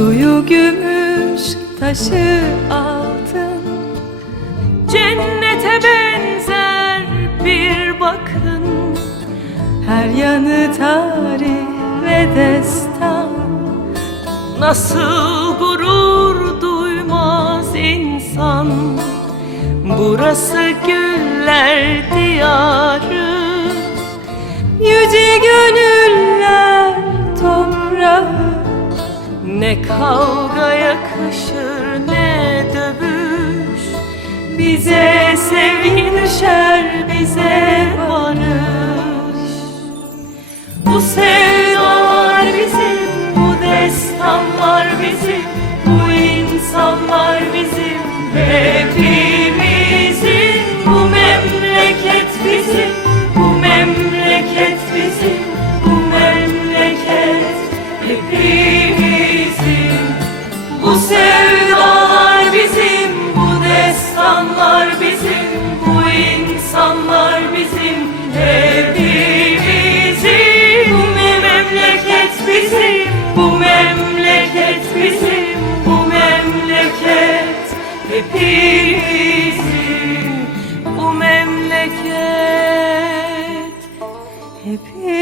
Suyu gümüş, taşı altın Cennete benzer bir bakın. Her yanı tarih ve destan. Nasıl gurur duymaz insan? Burası güller diyarı Ne kavga yakışır ne dövüş. Bize sevgi düşer bize barış. Bu sevdalar bizim, bu destanlar bizim Bu insanlar bizim, hepimizin hepimizin Bu memleket hepimizin